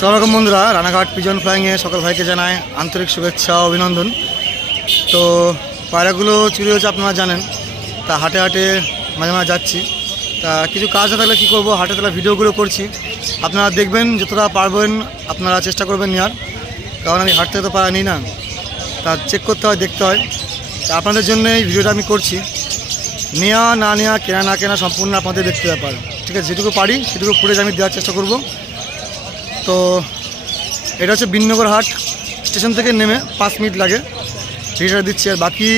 আসসালামু আলাইকুম বন্ধুরা, রানাঘাট পিজন ফ্লাইংয়ে সকল ভাইকে জানায় আন্তরিক শুভেচ্ছা ও অভিনন্দন। তো পায়রাগুলো চুরি হয়েছে আপনারা জানেন, তা হাটে হাটে মাঝে মাঝে যাচ্ছি। তা কিছু কাজ না থাকলে কী করবো, হাটে তাহলে ভিডিওগুলো করছি। আপনারা দেখবেন, যতটা পারবেন আপনারা চেষ্টা করবেন নেওয়ার, কারণ আমি হাট থেকে তো পায়রা নিই না, তা চেক করতে হয়, দেখতে হয়। তা আপনাদের জন্য এই ভিডিওটা আমি করছি। নেওয়া না নেওয়া, কেনা না কেনা সম্পূর্ণ আপনাদের দেখতে ব্যাপার, ঠিক আছে। যেটুকু পারি সেটুকু ফুটেজ আমি দেওয়ার চেষ্টা করব। তো এটা হচ্ছে বিননগর হাট, স্টেশন থেকে নেমে 5 মিনিট লাগে, ভিডিওটা দিচ্ছি। আর বাকি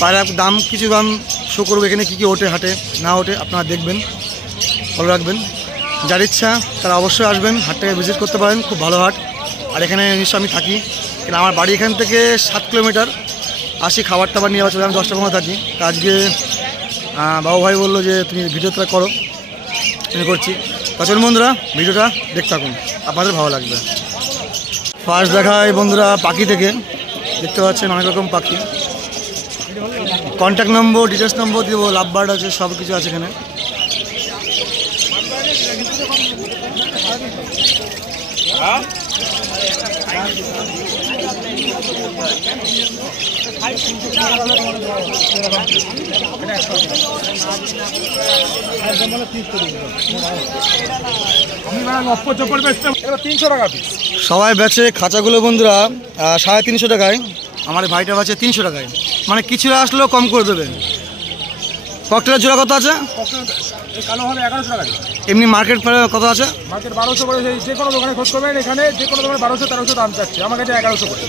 পায়রার দাম, কিছু দাম শো করবো এখানে, কী কী ওঠে হাটে না ওঠে আপনারা দেখবেন, ফলো রাখবেন। যার ইচ্ছা তারা অবশ্যই আসবেন, হাটটাকে ভিজিট করতে পারেন, খুব ভালো হাট। আর এখানে নিশ্চয় আমি থাকি, কিন্তু আমার বাড়ি এখান থেকে 7 কিলোমিটার, আসি খাবার টাবার নিয়ে আবার আমি 10টা সময় থাকি। তা আজকে বাবু ভাই বললো যে তুমি ভিডিওটা করো, আমি করছি। তাছাড়া বন্ধুরা ভিডিওটা দেখতে থাকুন, আপনাদের ভালো লাগবে। ফার্স্ট দেখায় বন্ধুরা পাখি থেকে, দেখতে পাচ্ছেন অনেক রকম পাখি। কন্ট্যাক্ট নম্বর, ডিটেলস নম্বর দিব, লাভ বার্ড আছে, সব কিছু আছে এখানে। সবাই বেচে খাঁচাগুলো বন্ধুরা 350 টাকায়, আমার ভাইটা বেচে 300 টাকায়, মানে কিছুটা আসলেও কম করে দেবেন। ককটেলের জোড়া কত আছে? এমনি মার্কেট কত আছে? মার্কেট 1200 করে, যে কোনো দোকানে খোঁজ করবেন, এখানে যে কোনো দোকানে 1200-1300 দাম চাচ্ছে, আমার কাছে 1100 করে।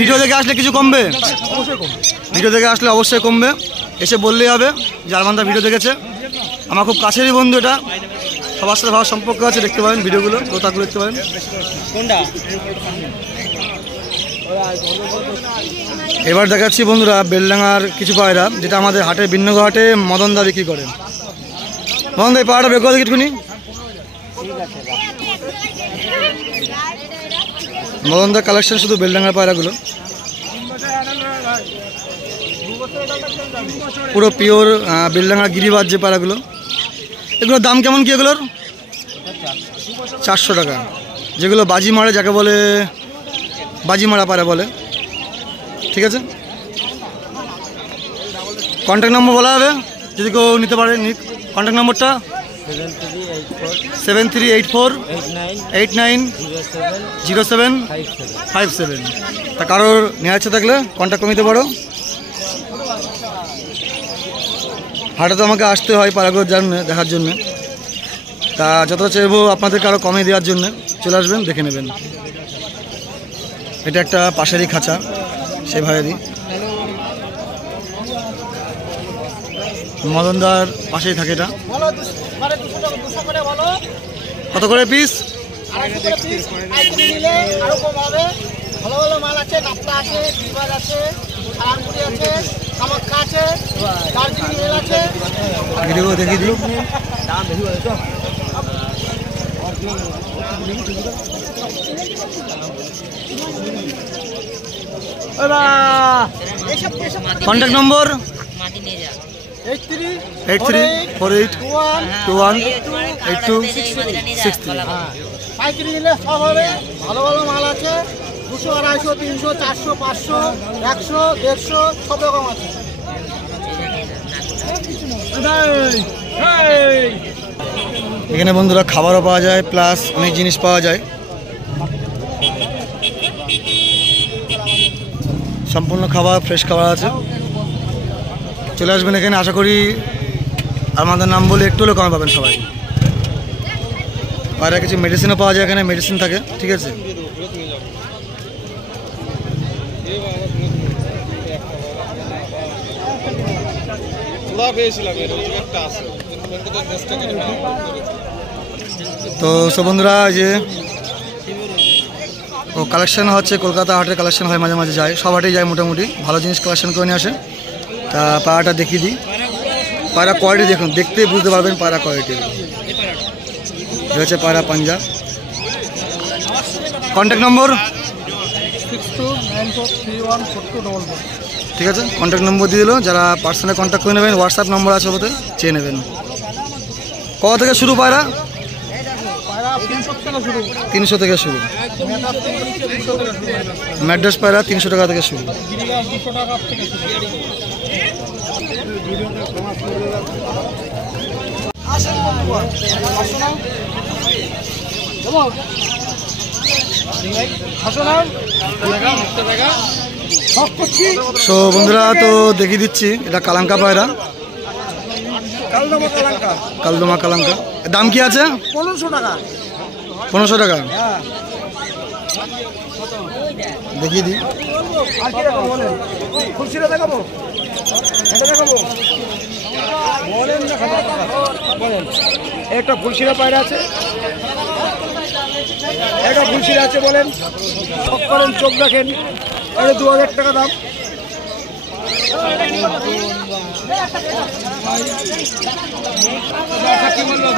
ভিডিও দেখে আসলে কিছু কমবে? অবশ্যই কমবে, ভিডিও দেখে আসলে অবশ্যই কমবে, এসে বললেই হবে যে আরমানদা ভিডিও দেখেছে। আমার খুব কাছেরই বন্ধু, এটা সবার সাথে ভালো সম্পর্ক আছে, দেখতে পারেন ভিডিওগুলো, কোথাগুলো দেখতে পারেন। এবার দেখাচ্ছি বন্ধুরা বেলডাঙ্গার কিছু পায়রা, যেটা আমাদের হাটে, বিননগর হাটে মদনদা বিক্রি করে। মদনদা এই পায়রাটা বের করে দেখি একটুখানি। মদনদার কালেকশন শুধু বেলডাঙ্গার পায়রাগুলো, পুরো পিওর বেলডাঙ্গা গিরিবাজ যে পায়রাগুলো। এগুলোর দাম কেমন কি? এগুলোর 400 টাকা। যেগুলো বাজি মারে, যাকে বলে বাজি মারা পায়রা বলে, ঠিক আছে। কন্ট্যাক্ট নম্বর বলা হবে, যদি কেউ নিতে পারে। কন্ট্যাক্ট নম্বরটা 7384890757। তা কারোর নেওয়ার ইচ্ছা থাকলে কন্ট্যাক্ট করে নিতে পারো। হাটে তো আমাকে আসতে হয় পায়রাগুলো দেখার জন্য, তা যতটা চাইবো আপনাদেরকে আরও কমে দেওয়ার জন্য, চলে আসবেন, দেখে নেবেন। এটা একটা পাশেরই খাঁচা, সে ভাইয়েরই, মদনদার পাশেই থাকে এটা। কত করে পিস? ভিডিও দেখিয়ে দিই। Contact number 8348218263। পাইকারি নিলে সব হবে, ভালো ভালো মাল আছে, 200, 250, 300, 400, 500, 100, 150 সব রকম আছে। এখানে বন্ধুরা খাবারও পাওয়া যায়, প্লাস অনেক জিনিস পাওয়া যায়, সম্পূর্ণ খাবার, ফ্রেশ খাবার আছে। চলে আসবেন এখানে, আশা করি আমাদের নাম বলে একটু হলেও কমে পাবেন সবাই। আর কিছু মেডিসিনও পাওয়া যায় এখানে, মেডিসিন থাকে, ঠিক আছে। তো সব বন্ধুরা, যে ও কালেকশন হচ্ছে, কলকাতা হাটের কালেকশন হয়, মাঝে মাঝে যায়, সব হাটেই যায় মোটামুটি, ভালো জিনিস কালেকশন করে নিয়ে আসে। তা পায়রাটা দেখিয়ে দিই, পায়রা কোয়ালিটি দেখুন, দেখতেই বুঝতে পারবেন পায়রা কোয়ালিটি। হচ্ছে পায়রা পাঞ্জা। Contact number 6294314211। ঠিক আছে, কন্ট্যাক্ট নম্বর দিয়ে দিল, যারা পার্সোনালি কন্ট্যাক্ট করে নেবেন, হোয়াটসঅ্যাপ নম্বর আছে ওতে চেয়ে নেবেন। কত থেকে শুরু পায়রা? পায়রা 300 থেকে শুরু। ম্যাড্রাস পায়রা 300 টাকা থেকে শুরু। সো বন্ধুরা তো দেখিয়ে দিচ্ছি, এটা কালাঙ্কা পায়রা, কালদমা কালাঙ্কা। দাম কি আছে? 1500 টাকা। 1500 টাকা দেখিয়ে দিই। একটা ফুলশিরা পায়রা আছে, একটা ফুলশিরা আছে বলেন, করেন চোখ দেখেন, 2000 টাকা দাম।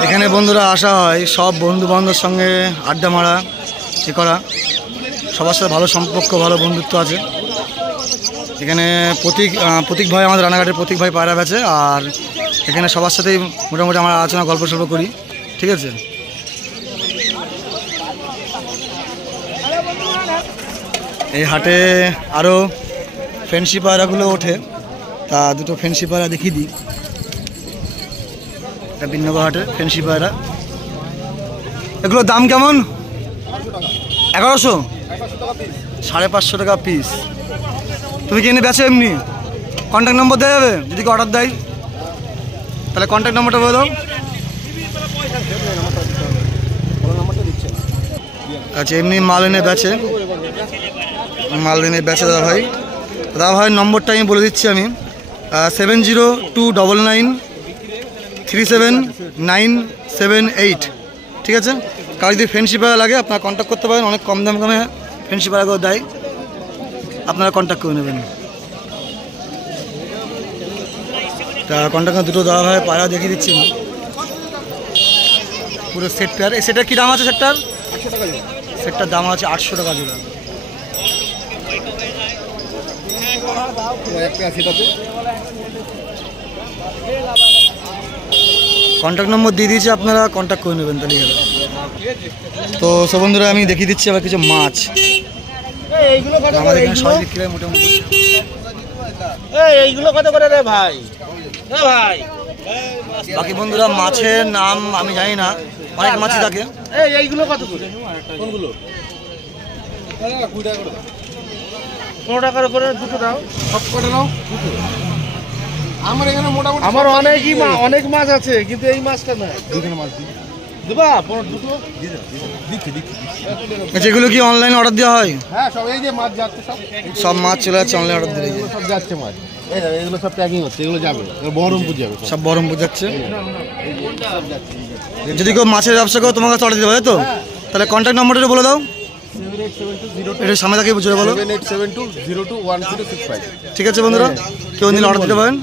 এখানে বন্ধুরা আসা হয় সব বন্ধু বান্ধবের সঙ্গে আড্ডা মারা, এ করা, সবার সাথে ভালো সম্পর্ক, ভালো বন্ধুত্ব আছে। এখানে প্রতীক ভাই, আমাদের রানাঘাটের প্রতীক ভাই পায়রা বেচে, আর এখানে সবার সাথেই মোটামুটি আমরা আলোচনা গল্প সল্প করি, ঠিক আছে। এই হাটে আরও ফ্যান্সি পায়রাগুলো ওঠে, তা দুটো ফ্যান্সি পায়রা দেখিয়ে দিই। এটা বিন্নগর হাটে ফ্যান্সি পায়রা, এগুলোর দাম কেমন? 1100, 550 টাকা পিস। তুমি কি এনে বেচো? এমনি কন্ট্যাক্ট নম্বর দেওয়া যাবে যদি অর্ডার দেয়, তাহলে কন্ট্যাক্ট নম্বরটা বলে দাও। আচ্ছা, এমনি মাল এনে বেচে, দাদা ভাই। দাদা ভাইয়ের নম্বরটা আমি বলে দিচ্ছি আমি, 7029937978, ঠিক আছে। কারো যদি ফ্যান্সি পায়রা লাগে আপনারা কন্ট্যাক্ট করতে পারেন, অনেক কম দামে ফ্যান্সি পায়রাগুলো দেয়, আপনারা কন্ট্যাক্ট করে নেবেন। তা কন্ট্যাক্ট দুটো দাদা ভাই পায়রা দেখিয়ে দিচ্ছি পুরো সেট পেয়ার। এই সেটার কী দাম আছে? সেটটার দাম আছে 800 টাকা জোড়া। কন্ট্যাক্ট নম্বর দিয়ে দিয়েছি, আপনারা কন্ট্যাক্ট করে নেবেন তাহলে। তো সব বন্ধুরা আমি দেখিয়ে দিচ্ছি আবার কিছু মাছ। আমাদের এখানে সবাই বিক্রি হয় মোটামুটি। এইগুলো কত করে রে ভাই? ভাই বাকি বন্ধুরা মাছের নাম আমি জানি না, অনেক মাছই থাকে। এইগুলো কত করে? কোনগুলো? 15 টাকার করে দুটো দাও, সব কটা নাও। আমার এখানে মোটামুটি আমার অনেক মাছ আছে, কিন্তু এই মাছটা নাই। দুটো মাছ দেবা, দুটো যেগুলো কি অনলাইন অর্ডার দেওয়া হয়? হ্যাঁ, সব এই যে মাছ যাচ্ছে, সব মাছ চলে যাচ্ছে অনলাইন অর্ডার দিলে, সব যাচ্ছে মাছ। এগুলো সব প্যাকিং হচ্ছে, এগুলো যাবে বহরমপুর, যাবে সব বহরমপুর যাচ্ছে। যদি কেউ মাছের ব্যবসা করো তোমার কাছে অর্ডার দিতে পারে তো, তাহলে কন্ট্যাক্ট নম্বরটা বলে দাও। এটা সামনে থাকে বুঝে বলো। 7872021065। ঠিক আছে বন্ধুরা, কেউ নিলে অর্ডার দিতে পারেন।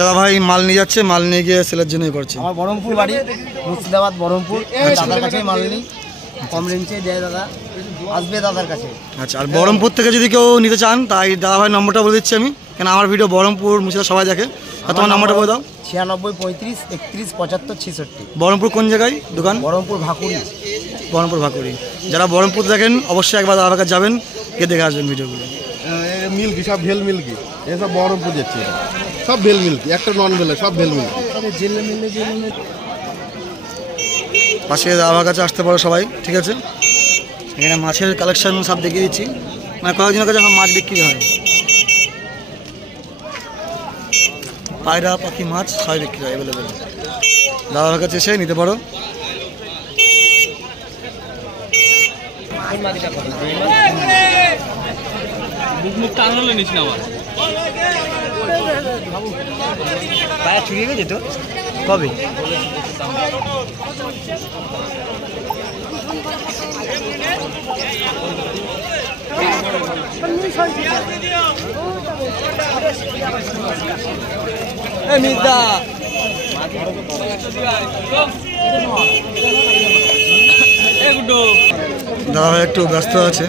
দাদা ভাই মাল নিয়ে যাচ্ছে, মাল নিয়ে গিয়ে সেলের জন্যই করছে। আমার বহরমপুর বাড়ি, মুর্শিদাবাদ বহরমপুর। দাদার কাছে মাল নিই, কম রেঞ্জে দেয় দাদা, আসবে দাদার কাছে। আচ্ছা, আর বহরমপুর থেকে যদি কেউ নিতে চান, তাই দাদা ভাই নম্বরটা বলে দিচ্ছি আমি, কেন আমার ভিডিও বহরমপুর মুর্শিদাবাদ সবাই দেখে। আর তোমার নম্বরটা বলে দাও। 96 35 31 75 66। বহরমপুর কোন জায়গায় দোকান? বহরমপুর ভাকুড়ি। বহরমপুর ভাকুড়ি। যারা বহরমপুর দেখেন অবশ্যই একবার দাদার কাছে যাবেন, গিয়ে দেখে আসবেন ভিডিওগুলো। মিল্কি, সব ভেল মিল্কি, এসব বহরমপুর যাচ্ছে, সব ভেল মিল্কি, একটা নন ভেলে, সব ভেল মিল্কি। পাশে দাদার কাছে আসতে পারো সবাই, ঠিক আছে। এখানে মাছের কালেকশন সব দেখিয়ে দিচ্ছি, মানে কয়েকজনের কাছে এখন মাছ বিক্রি হয়, পায়রা পাখি মাছ সবাই বিক্রি হয় অ্যাভেলেবেল। দাদার কাছে এসে নিতে পারো। পায়রা চুরি হয়ে যেত কবে? দাদা ভাই একটু ব্যস্ত আছে।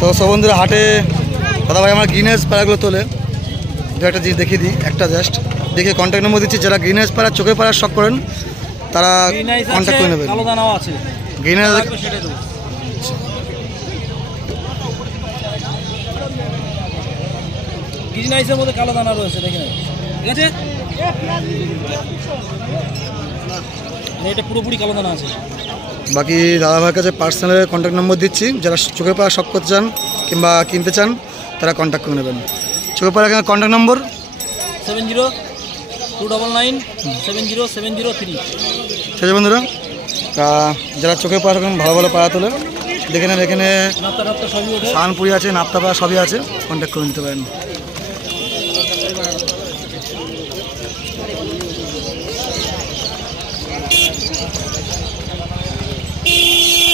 তো সব বন্ধুরা হাটে দাদা ভাই আমার গ্রিনেস পায়রাগুলো তোলে, দু একটা জিনিস দেখিয়ে দিই। একটা জাস্ট দেখে কন্ট্যাক্ট নম্বর দিচ্ছি, যারা গ্রিনেস পায়রা চোখের পায়রা শখ করেন তারা কন্ট্যাক্ট করে নেবেন। গ্রিনেস গ্রিনাইসের মধ্যে কালো দানা রয়েছে, দেখে নেন, ঠিক আছে? এটা পুরোপুরি কালো দানা আছে। বাকি দাদা ভাইয়ের কাছে পার্সোনাল কন্ট্যাক্ট নম্বর দিচ্ছি, যারা চোখের পায়রা শখ করতে চান কিংবা কিনতে চান তারা কন্ট্যাক্ট করে নেবেন। চোখের পায়রা কন্ট্যাক্ট নম্বর 702999707003। ঠিক আছে বন্ধুরা, তা যারা চোখের পায়রা ভালো ভালো পায়রা তোলে দেখে নেন, এখানে শানপুরি আছে, নাপ্তা পায়রা সবই আছে, কন্ট্যাক্ট করে নিতে পারেন।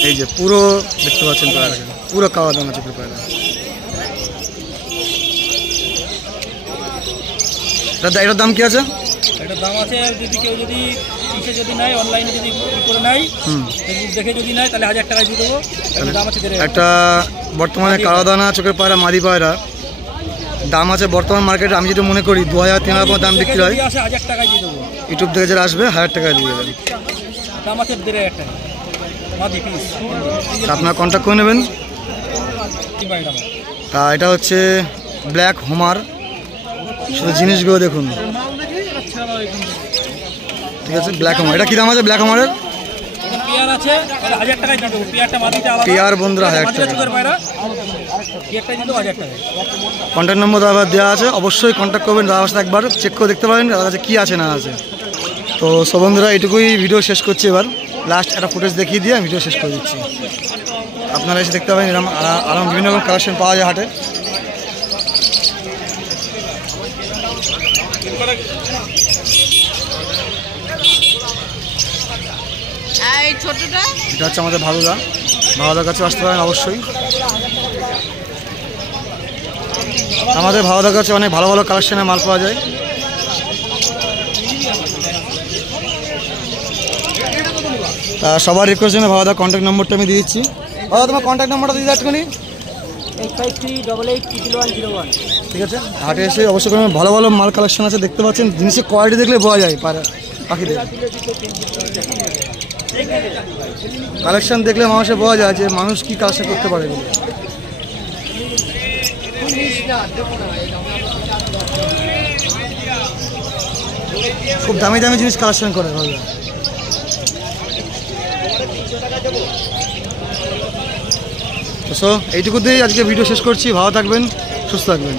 এই যে পুরো দেখতে পাচ্ছেন পায়রা, পুরো কাওয়া দানা চোখের পায়রা। এটার দাম কি আছে? এটার দাম আছে, যদি কেউ যদি পিসে যদি নেয়, অনলাইনে যদি করে নেয়, দেখে যদি নেয় তাহলে 1000 টাকা দিয়ে দেবো। দাম আছে একটা বর্তমানে কালো দানা চোখের পায়রা মাদি পায়রা দাম আছে বর্তমান মার্কেটে, আমি যেটা মনে করি 2000-3000 দাম বিক্রি হয়। 1000 টাকা দিয়ে দেবো। ইউটিউব থেকে যারা আসবে 1000 টাকা দিয়ে দেবেন। দাম আছে 1500 টাকা মাদি পিস। আপনারা কন্ট্যাক্ট করে নেবেন। তা এটা হচ্ছে ব্ল্যাক হোমার, শুধু জিনিসগুলো দেখুন, ঠিক আছে? ব্ল্যাক হোমার, এটা কি দাম আছে ব্ল্যাক হোমারের? পেয়ার আছে 1000 টাকা দিয়ে দেবো। পেয়ারটা মাদিটা আলাদা, পেয়ার বন্ধুরা 1000 টাকা। পেয়ারটা দিয়ে দেবো 1000 টাকা। কন্ট্যাক্ট নম্বর দাদা দেওয়া আছে, অবশ্যই কন্ট্যাক্ট করবেন। দাদার সাথে একবার চেক করে দেখতে পারেন দাদার কাছে কী আছে না আছে। তো সব বন্ধুরা এটুকুই ভিডিও শেষ করছি, এবার লাস্ট একটা ফুটেজ দেখিয়ে দিয়ে ভিডিও শেষ করে দিচ্ছি। আপনারা এসে দেখতে পাবেন এরকম আরও বিভিন্ন রকম কালেকশন পাওয়া যায় হাটে। এটা হচ্ছে আমাদের ভালোদার কাছে আসতে পারেন অবশ্যই। আমাদের ভালোদার কাছে অনেক ভালো ভালো কালেকশনের মাল পাওয়া যায়। তা সবার রিকোয়েস্ট জন্য ভালোদার কন্ট্যাক্ট নম্বরটা আমি দিয়ে দিচ্ছি। দাদা তোমার কন্ট্যাক্ট নম্বরটা দিয়ে যাচ্ছি। 8538880101। ঠিক আছে, হাটে এসে অবশ্যই কোনো ভালো ভালো মাল কালেকশন আছে, দেখতে পাচ্ছেন। জিনিসের কোয়ালিটি দেখলে বোঝা যায় পাখিদের কালেকশন দেখলে মানুষের বোঝা যায় যে মানুষ কি কালেকশন করতে পারে বলে। খুব দামি দামি জিনিস কালেকশন করে ভালো। তো এইটুকু দিয়েই আজকে ভিডিও শেষ করছি। ভালো থাকবেন, সুস্থ থাকবেন।